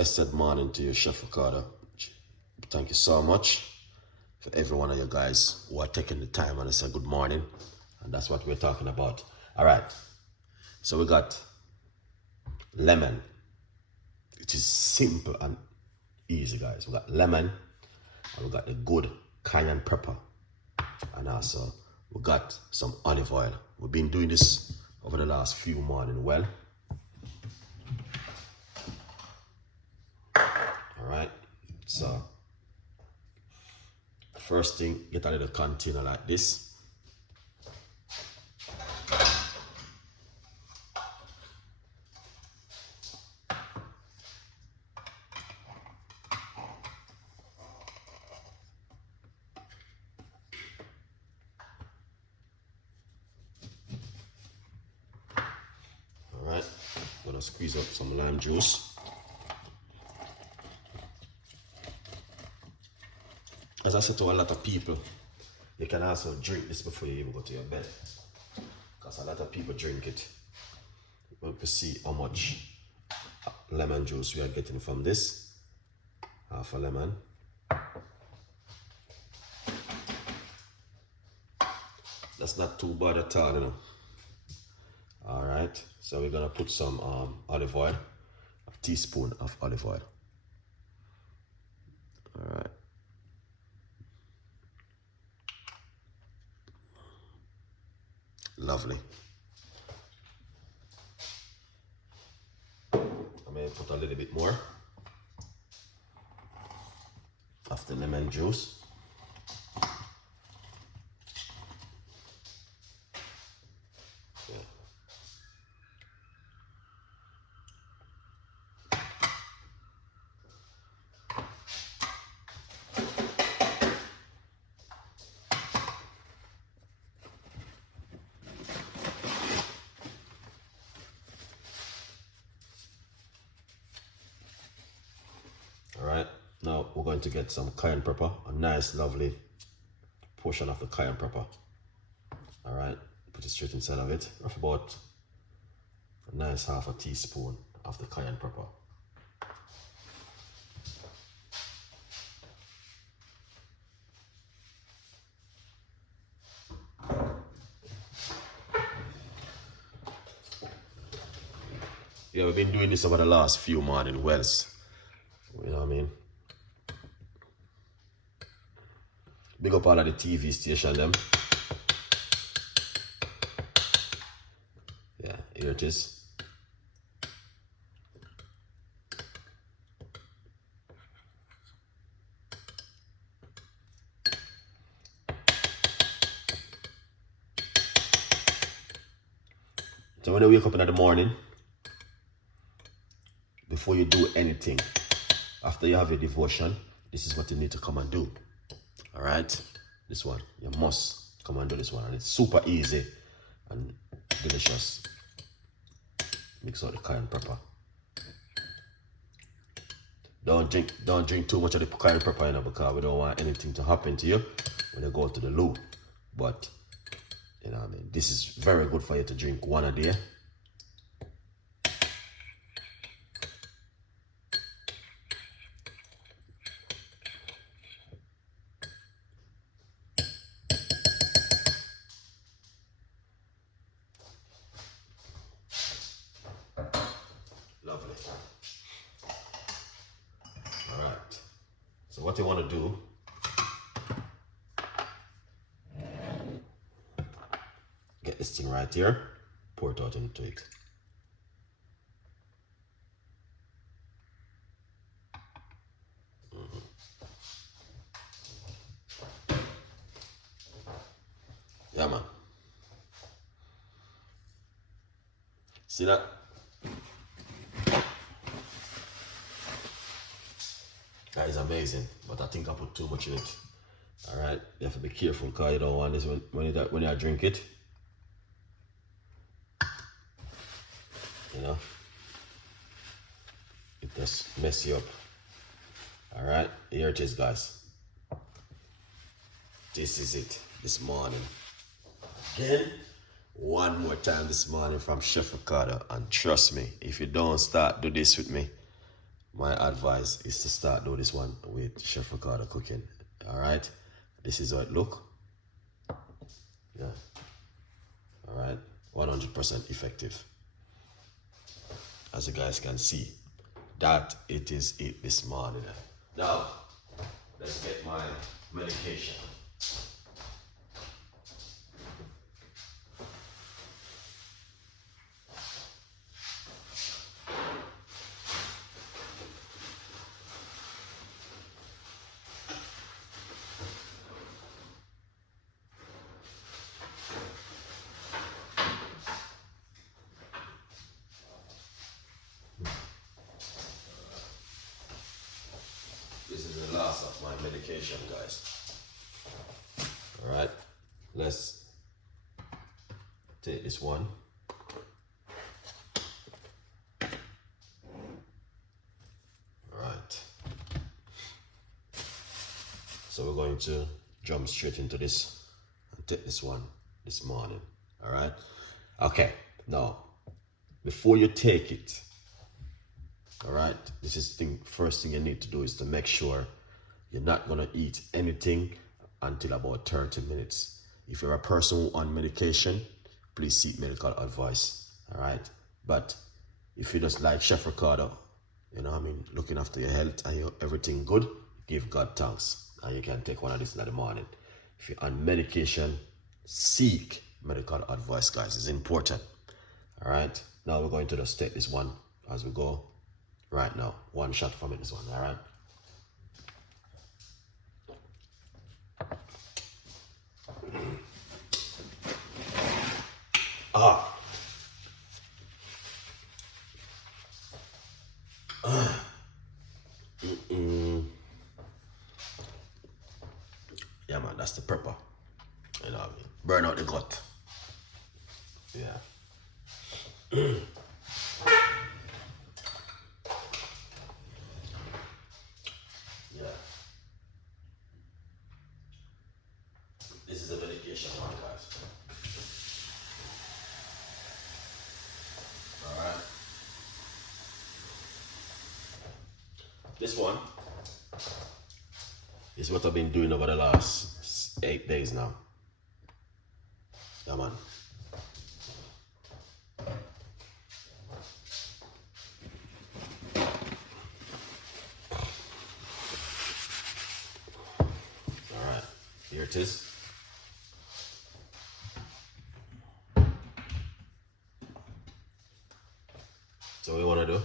blessed morning to you, Chef Ricardo. Thank you so much for every one of you guys who are taking the time and say good morning. And that's what we're talking about. All right. So we got lemon. It is simple and easy, guys. We got lemon and we got the good cayenne pepper. And also we got some olive oil. We've been doing this over the last few mornings. Well, all right. So first thing, get a little container like this. Alright, gonna squeeze up some lime juice. As I said to a lot of people, you can also drink this before you even go to your bed. Because a lot of people drink it. We can see how much lemon juice we are getting from this. Half a lemon. That's not too bad at all, you know. Alright, so we're gonna put some olive oil, a teaspoon of olive oil. Alright. Lovely. I may put a little bit more of the lemon juice. Alright, now we're going to get some cayenne pepper, a nice lovely portion of the cayenne pepper. Alright, put it straight inside of it, rough about a nice half a teaspoon of the cayenne pepper. Yeah, we've been doing this over the last few morning wells. You know what I mean? Big up all of the TV station them. Yeah, here it is. So when you wake up in the morning, before you do anything, after you have your devotion, this is what you need to come and do. All right, this one, you must come and do this one, and it's super easy and delicious. Mix out the cayenne pepper. Don't drink too much of the cayenne pepper, you know, because we don't want anything to happen to you when you go to the loo. But you know what I mean, this is very good for you to drink one a day. Lovely. All right. So what you want to do, get this thing right here, pour it out into it. Yeah, man. See that? That is amazing, but I think I put too much in it. All right, you have to be careful because you don't want this when you drink it. You know, it just mess you up. All right, here it is, guys. This is it this morning. Again, one more time this morning from Chef Ricardo, and trust me, if you don't start do this with me, my advice is to start doing this one with Chef Ricardo Cooking. All right, this is how it look. Yeah. All right, 100% effective. As you guys can see, that it is it this morning. Now, let's get my medication. This is the last of my medication, guys. All right, let's take this one. All right. So we're going to jump straight into this and take this one this morning. All right. Okay. Now, before you take it, all right, this is the first thing you need to do is to make sure you're not gonna eat anything until about 30 minutes. If you're a person on medication, please seek medical advice. All right. But if you just like Chef Ricardo, you know what I mean, looking after your health and everything good, give God thanks. And you can take one of this in the morning. If you're on medication, seek medical advice, guys. It's important. All right. Now we're going to just take this one as we go right now. One shot from it, this one. All right. Yeah, man, that's the pepper. You know what I mean? Burn out the gut. Yeah. Yeah. This is a medication one, guys. All right. This one is what I've been doing over the last 8 days now. Yeah, man. All right, here it is. So what we want to do?